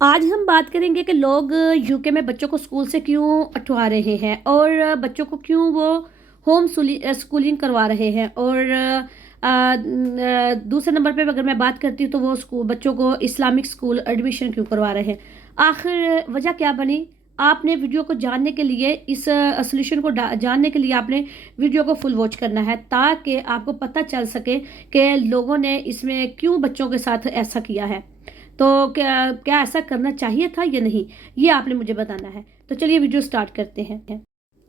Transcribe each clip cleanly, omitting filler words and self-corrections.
आज हम बात करेंगे कि लोग यूके में बच्चों को स्कूल से क्यों हटवा रहे हैं और बच्चों को क्यों वो होम स्कूलिंग करवा रहे हैं और दूसरे नंबर पे अगर मैं बात करती हूँ तो वो बच्चों को इस्लामिक स्कूल एडमिशन क्यों करवा रहे हैं। आखिर वजह क्या बनी। आपने वीडियो को जानने के लिए इस सोल्यूशन को जानने के लिए आपने वीडियो को फुल वॉच करना है ताकि आपको पता चल सके कि लोगों ने इसमें क्यों बच्चों के साथ ऐसा किया है। तो क्या क्या ऐसा करना चाहिए था या नहीं, ये आपने मुझे बताना है। तो चलिए वीडियो स्टार्ट करते हैं।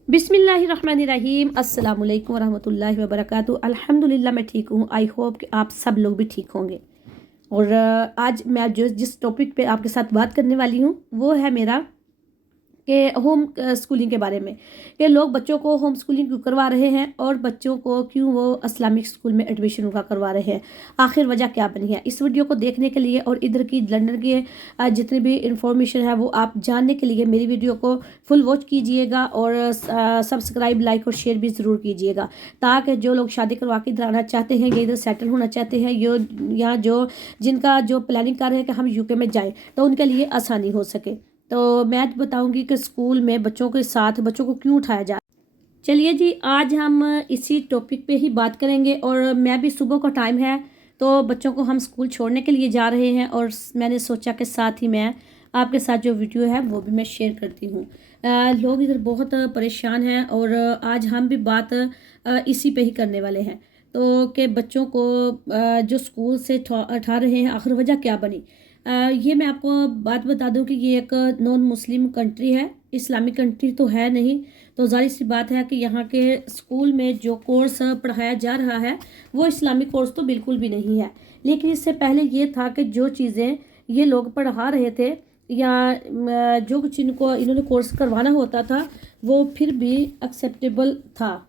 बिस्मिल्लाहिर्रहमानिर्रहीम, अस्सलाम वालेकुम वरहमतुल्लाहि वबरकातुहू। अल्हम्दुलिल्लाह मैं ठीक हूँ। आई होप कि आप सब लोग भी ठीक होंगे। और आज मैं जिस टॉपिक पे आपके साथ बात करने वाली हूँ वो है मेरा कि होम स्कूलिंग के बारे में, कि लोग बच्चों को होम स्कूलिंग क्यों करवा रहे हैं और बच्चों को क्यों वो इस्लामिक स्कूल में एडमिशन उनका करवा रहे हैं। आखिर वजह क्या बनी है। इस वीडियो को देखने के लिए और इधर की लंदन के जितनी भी इंफॉर्मेशन है वो आप जानने के लिए मेरी वीडियो को फुल वॉच कीजिएगा और सब्सक्राइब, लाइक और शेयर भी ज़रूर कीजिएगा ताकि जो लोग शादी करवा के इधर आना चाहते हैं या इधर सेटल होना चाहते हैं या जो जिनका जो प्लानिंग कर रहे हैं कि हम यूके में जाएँ तो उनके लिए आसानी हो सके। तो मैं बताऊंगी कि स्कूल में बच्चों के साथ बच्चों को क्यों उठाया जाए। चलिए जी, आज हम इसी टॉपिक पे ही बात करेंगे। और मैं भी सुबह का टाइम है तो बच्चों को हम स्कूल छोड़ने के लिए जा रहे हैं और मैंने सोचा कि साथ ही मैं आपके साथ जो वीडियो है वो भी मैं शेयर करती हूँ। लोग इधर बहुत परेशान हैं और आज हम भी बात इसी पे ही करने वाले हैं। तो कि बच्चों को जो स्कूल से उठा रहे हैं, आखिर वजह क्या बनी। ये मैं आपको बात बता दूं कि ये एक नॉन मुस्लिम कंट्री है, इस्लामिक कंट्री तो है नहीं। तो जाहिर सी बात है कि यहाँ के स्कूल में जो कोर्स पढ़ाया जा रहा है वो इस्लामिक कोर्स तो बिल्कुल भी नहीं है। लेकिन इससे पहले ये था कि जो चीज़ें ये लोग पढ़ा रहे थे या जो कुछ इनको इन्होंने कोर्स करवाना होता था वो फिर भी एक्सेप्टेबल था।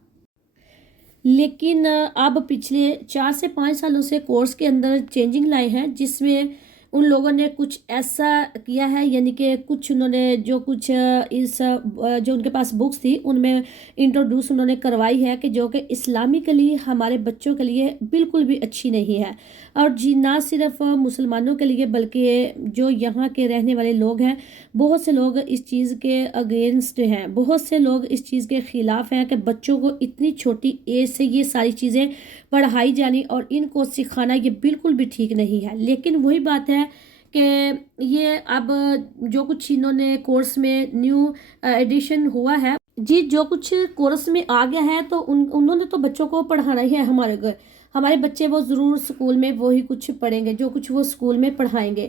लेकिन अब पिछले 4 से 5 सालों से कोर्स के अंदर चेंजिंग लाए हैं जिसमें उन लोगों ने कुछ ऐसा किया है, यानी कि कुछ उन्होंने जो कुछ जो उनके पास बुक्स थी उनमें इंट्रोड्यूस उन्होंने करवाई है कि जो कि इस्लामिकली हमारे बच्चों के लिए बिल्कुल भी अच्छी नहीं है। और जी ना सिर्फ मुसलमानों के लिए बल्कि जो यहाँ के रहने वाले लोग हैं, बहुत से लोग इस चीज़ के अगेंस्ट हैं, बहुत से लोग इस चीज़ के ख़िलाफ़ हैं कि बच्चों को इतनी छोटी एज से ये सारी चीज़ें पढ़ाई जानी और इनको सिखाना ये बिल्कुल भी ठीक नहीं है। लेकिन वही बात है कि ये अब जो कुछ इन्होंने कोर्स में न्यू एडिशन हुआ है जी, जो कुछ कोर्स में आ गया है तो उन्होंने तो बच्चों को पढ़ाना ही है। हमारे बच्चे वो ज़रूर स्कूल में वही कुछ पढ़ेंगे जो कुछ वो स्कूल में पढ़ाएंगे।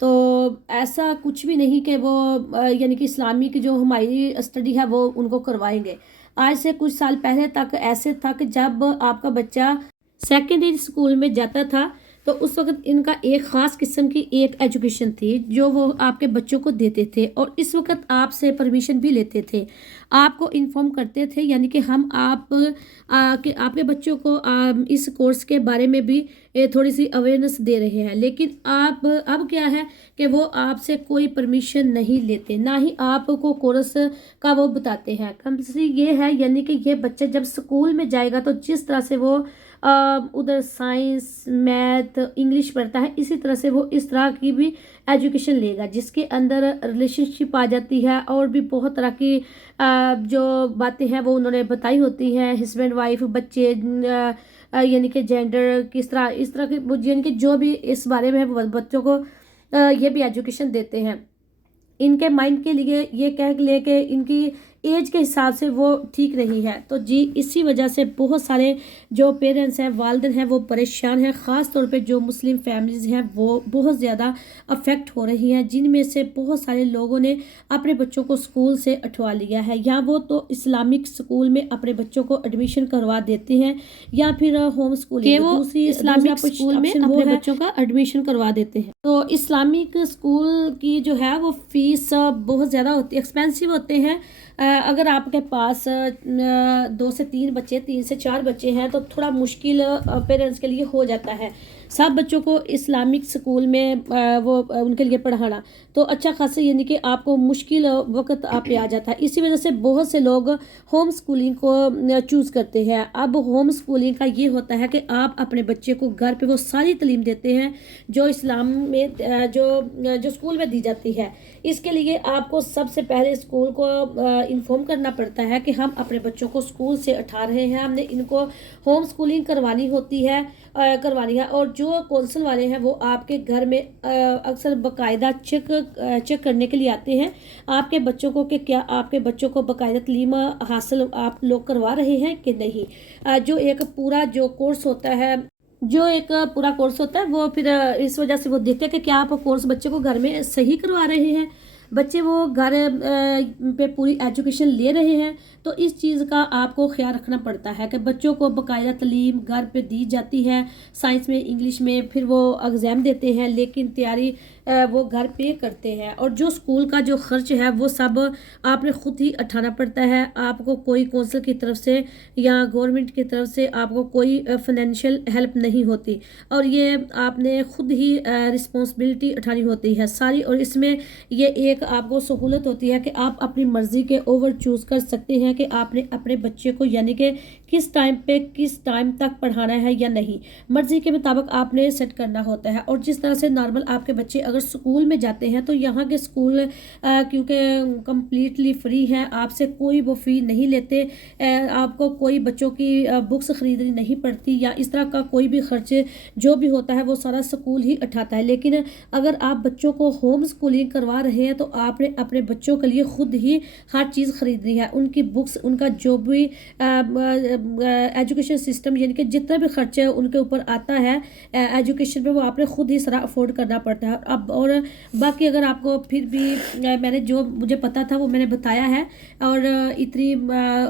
तो ऐसा कुछ भी नहीं कि वो यानी कि इस्लामिक जो हमारी स्टडी है वो उनको करवाएंगे। आज से कुछ साल पहले तक ऐसे था कि जब आपका बच्चा सेकेंडरी स्कूल में जाता था तो उस वक्त इनका एक ख़ास किस्म की एक एजुकेशन थी जो वो आपके बच्चों को देते थे और इस वक्त आपसे परमिशन भी लेते थे, आपको इन्फॉर्म करते थे, यानी कि हम कि आपके बच्चों को इस कोर्स के बारे में भी थोड़ी सी अवेयरनेस दे रहे हैं। लेकिन आप अब क्या है कि वो आपसे कोई परमिशन नहीं लेते, ना ही आपको कोर्स का वो बताते हैं। कम से ये है यानी कि ये बच्चा जब स्कूल में जाएगा तो जिस तरह से वो उधर साइंस, मैथ, इंग्लिश पढ़ता है, इसी तरह से वो इस तरह की भी एजुकेशन लेगा जिसके अंदर रिलेशनशिप आ जाती है और भी बहुत तरह की जो बातें हैं वो उन्होंने बताई होती हैं, हस्बैंड वाइफ, बच्चे, यानी कि जेंडर किस तरह, इस तरह के यानी कि जो भी इस बारे में बच्चों को ये भी एजुकेशन देते हैं। इनके माइंड के लिए ये कह ले कि इनकी एज के हिसाब से वो ठीक नहीं है। तो जी इसी वजह से बहुत सारे जो पेरेंट्स हैं, वालिदैन हैं, वो परेशान हैं। ख़ास तौर पे जो मुस्लिम फैमिलीज़ हैं वो बहुत ज़्यादा अफेक्ट हो रही हैं, जिनमें से बहुत सारे लोगों ने अपने बच्चों को स्कूल से उठवा लिया है, या वो तो इस्लामिक स्कूल में अपने बच्चों को एडमिशन करवा देते हैं या फिर होम स्कूलिंग दूसरी इस्लामिक स्कूल में अपने बच्चों का एडमिशन करवा देते हैं। तो इस्लामिक स्कूल की जो है वो फीस बहुत ज़्यादा होती है, एक्सपेंसिव होते हैं। अगर आपके पास 2 से 3 बच्चे, 3 से 4 बच्चे हैं तो थोड़ा मुश्किल पेरेंट्स के लिए हो जाता है। सब बच्चों को इस्लामिक स्कूल में वो उनके लिए पढ़ाना तो अच्छा खासा यानी कि आपको मुश्किल वक्त आप पे आ जाता है। इसी वजह से बहुत से लोग होम स्कूलिंग को चूज़ करते हैं। अब होम स्कूलिंग का ये होता है कि आप अपने बच्चे को घर पे वो सारी तालीम देते हैं जो इस्लाम में जो स्कूल में दी जाती है। इसके लिए आपको सबसे पहले स्कूल को इन्फॉर्म करना पड़ता है कि हम अपने बच्चों को स्कूल से उठा रहे हैं, हमने इनको होम स्कूलिंग करवानी होती है और जो कौंसल वाले हैं वो आपके घर में अक्सर बाकायदा चेक करने के लिए आते हैं आपके बच्चों को कि क्या आपके बच्चों को बाकायदा तालीम हासिल आप लोग करवा रहे हैं कि नहीं। जो एक पूरा कोर्स होता है वो फिर इस वजह से वो देखते हैं कि क्या आप कोर्स बच्चे को घर में सही करवा रहे हैं, बच्चे वो घर पे पूरी एजुकेशन ले रहे हैं। तो इस चीज़ का आपको ख्याल रखना पड़ता है कि बच्चों को बाकायदा तालीम घर पे दी जाती है, साइंस में, इंग्लिश में, फिर वो एग्ज़ाम देते हैं लेकिन तैयारी वो घर पे करते हैं। और जो स्कूल का जो खर्च है वो सब आपने ख़ुद ही उठाना पड़ता है। आपको कोई कौंसिल की तरफ से या गवर्नमेंट की तरफ से आपको कोई फाइनेंशियल हेल्प नहीं होती और ये आपने ख़ुद ही रिस्पॉन्सिबिलिटी उठानी होती है सारी। और इसमें ये एक आपको सहूलत होती है कि आप अपनी मर्ज़ी के ओवर चूज़ कर सकते हैं कि आपने अपने बच्चे को यानी कि किस टाइम तक पढ़ाना है या नहीं, मर्ज़ी के मुताबिक आपने सेट करना होता है। और जिस तरह से नॉर्मल आपके बच्चे अगर स्कूल में जाते हैं तो यहाँ के स्कूल क्योंकि कम्प्लीटली फ्री हैं, आपसे कोई वो फ़ी नहीं लेते, आपको कोई बच्चों की बुक्स ख़रीदनी नहीं पड़ती या इस तरह का कोई भी खर्च जो भी होता है वो सारा स्कूल ही उठाता है। लेकिन अगर आप बच्चों को होम स्कूलिंग करवा रहे हैं तो आपने अपने बच्चों के लिए ख़ुद ही हर चीज़ ख़रीदनी है, उनकी बुक्स, उनका जो भी एजुकेशन सिस्टम यानी कि जितना भी खर्चा है उनके ऊपर आता है एजुकेशन पे वो आपने ख़ुद ही सारा अफोर्ड करना पड़ता है। अब और बाकी अगर आपको फिर भी मैंने जो मुझे पता था वो मैंने बताया है और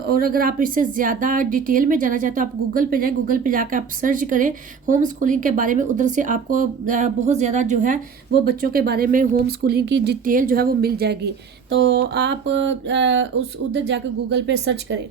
और अगर आप इससे ज़्यादा डिटेल में जाना चाहते हो आप गूगल पे जाएँ, गूगल पे जाकर आप सर्च करें होम स्कूलिंग के बारे में, उधर से आपको बहुत ज़्यादा जो है वो बच्चों के बारे में होम स्कूलिंग की डिटेल जो है वो मिल जाएगी। तो आप उधर जाकर गूगल पे सर्च करें।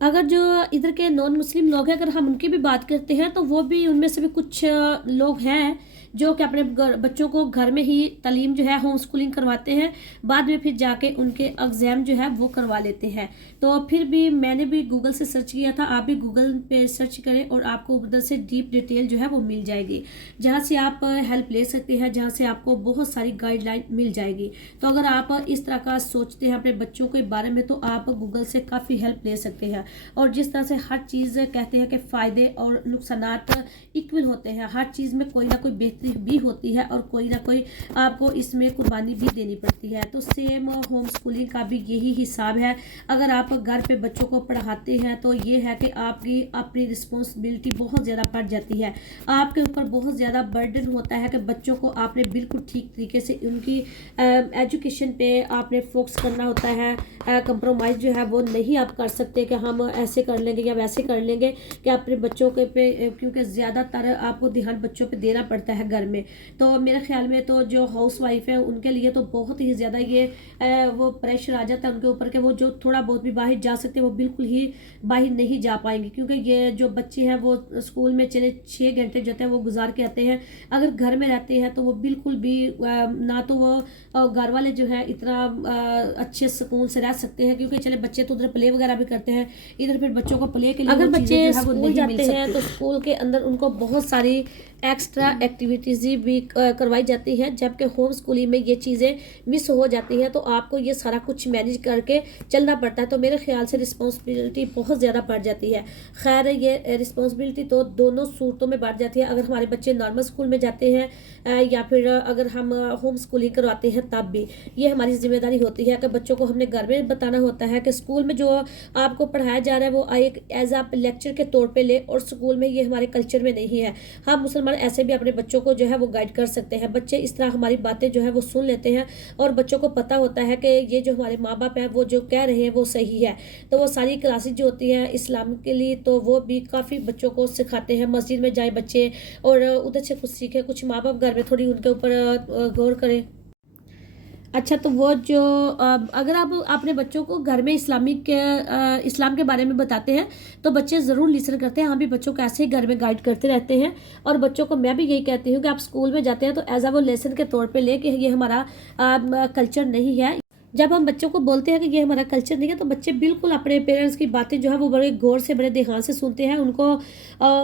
अगर जो इधर के नॉन मुस्लिम लोग हैं अगर हम उनकी भी बात करते हैं तो वो भी उनमें से भी कुछ लोग हैं जो कि अपने बच्चों को घर में ही तालीम जो है होम स्कूलिंग करवाते हैं, बाद में फिर जाके उनके एग्ज़ाम जो है वो करवा लेते हैं। तो फिर भी मैंने भी गूगल से सर्च किया था, आप भी गूगल पे सर्च करें और आपको उधर से डीप डिटेल जो है वो मिल जाएगी, जहाँ से आप हेल्प ले सकते हैं, जहाँ से आपको बहुत सारी गाइडलाइन मिल जाएगी। तो अगर आप इस तरह का सोचते हैं अपने बच्चों के बारे में तो आप गूगल से काफ़ी हेल्प ले सकते हैं। और जिस तरह से हर चीज़ कहते हैं कि फ़ायदे और नुकसानात इक्वल होते हैं, हर चीज़ में कोई ना कोई बेहतरी भी होती है और कोई ना कोई आपको इसमें कुर्बानी भी देनी पड़ती है। तो सेम होम स्कूलिंग का भी यही हिसाब है। अगर आप घर पे बच्चों को पढ़ाते हैं तो ये है कि आपकी अपनी रिस्पॉन्सिबिलिटी बहुत ज़्यादा बढ़ जाती है, आपके ऊपर बहुत ज़्यादा बर्डन होता है कि बच्चों को आपने बिल्कुल ठीक तरीके से उनकी एजुकेशन पे आपने फोकस करना होता है। कंप्रोमाइज़ जो है वो नहीं आप कर सकते कि हम ऐसे कर लेंगे या वैसे कर लेंगे कि अपने बच्चों के पे, क्योंकि ज़्यादातर आपको ध्यान बच्चों पे देना पड़ता है घर में। तो मेरे ख्याल में तो जो हाउस वाइफ है उनके लिए तो बहुत ही ज़्यादा ये वो प्रेशर आ जाता है उनके ऊपर कि वो जो थोड़ा बहुत भी बाहर जा सकते हैं वो बिल्कुल ही बाहर नहीं जा पाएंगे, क्योंकि ये जो बच्चे हैं वो स्कूल में चले 6 घंटे जो है वो गुजार के आते हैं। अगर घर में रहते हैं तो वो बिल्कुल भी ना तो वो घर वाले जो है इतना अच्छे सुकून से रह सकते हैं, क्योंकि चले बच्चे तो उधर प्ले वगैरह भी करते हैं, इधर फिर बच्चों को प्ले के लिए अगर बच्चे स्कूल जाते हैं तो स्कूल के अंदर उनको बहुत सारी एक्स्ट्रा एक्टिविटीज़ भी करवाई जाती हैं, जबकि होम स्कूलिंग में ये चीज़ें मिस हो जाती हैं। तो आपको ये सारा कुछ मैनेज करके चलना पड़ता है। तो मेरे ख्याल से रिस्पॉन्सिबिलिटी बहुत ज़्यादा बढ़ जाती है। खैर ये रिस्पॉन्सिबिलिटी तो दोनों सूरतों में बढ़ जाती है, अगर हमारे बच्चे नॉर्मल स्कूल में जाते हैं या फिर अगर हम होम स्कूलिंग करवाते हैं तब भी ये हमारी जिम्मेदारी होती है कि बच्चों को हमने घर में बताना होता है कि स्कूल में जो आपको पढ़ाया जा रहा है वो एक एज आ लेक्चर के तौर पे ले, और स्कूल में ये हमारे कल्चर में नहीं है। हम मुसलमान ऐसे भी अपने बच्चों को जो है वो गाइड कर सकते हैं। बच्चे इस तरह हमारी बातें जो है वो सुन लेते हैं और बच्चों को पता होता है कि ये जो हमारे माँ बाप हैं वो जो कह रहे हैं वो सही है। तो वो सारी क्लासेस जो होती हैं इस्लाम के लिए तो वो भी काफ़ी बच्चों को सिखाते हैं। मस्जिद में जाए बच्चे और उधर से कुछ सीखें, कुछ माँ बाप घर में थोड़ी उनके ऊपर गौर करें। अच्छा, तो वो जो अगर आप अपने बच्चों को घर में इस्लाम के बारे में बताते हैं तो बच्चे ज़रूर लिसन करते हैं। हम भी बच्चों को ऐसे ही घर में गाइड करते रहते हैं और बच्चों को मैं भी यही कहती हूँ कि आप स्कूल में जाते हैं तो एज आ वो लेसन के तौर पे ले कि ये हमारा कल्चर नहीं है। जब हम बच्चों को बोलते हैं कि ये हमारा कल्चर नहीं है तो बच्चे बिल्कुल अपने पेरेंट्स की बातें जो है वो बड़े गौर से बड़े ध्यान से सुनते हैं। उनको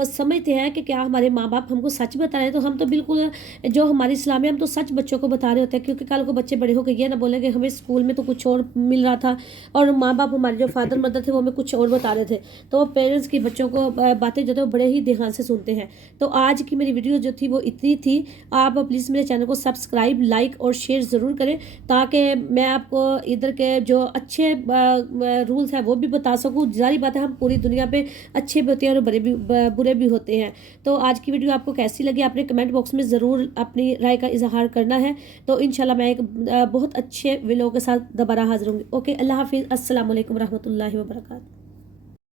समझते हैं कि क्या हमारे माँ बाप हमको सच बता रहे हैं। तो हम तो बिल्कुल जो हमारी इस्लाम है हम तो सच बच्चों को बता रहे होते हैं, क्योंकि कल को बच्चे बड़े होकर ये ना बोले कि हमें स्कूल में तो कुछ और मिल रहा था और माँ बाप हमारे जो फादर मदर थे वो हमें कुछ और बता रहे थे। तो पेरेंट्स की बच्चों को बातें जो थे वो बड़े ही ध्यान से सुनते हैं। तो आज की मेरी वीडियो जो थी वो इतनी थी। आप प्लीज़ मेरे चैनल को सब्सक्राइब, लाइक और शेयर ज़रूर करें ताकि मैं आपको इधर के जो अच्छे रूल्स हैं वो भी बता सकूं। जारी बात है हम पूरी दुनिया पे अच्छे भी होते हैं और बुरे भी होते हैं। तो आज की वीडियो आपको कैसी लगी आपने कमेंट बॉक्स में ज़रूर अपनी राय का इजहार करना है। तो इंशाल्लाह मैं एक बहुत अच्छे व्लॉग के साथ दोबारा हाजिर होंगी। ओके, अल्लाह हाफिज़, अस्सलाम वालेकुम रहमतुल्लाहि व बरकातहू।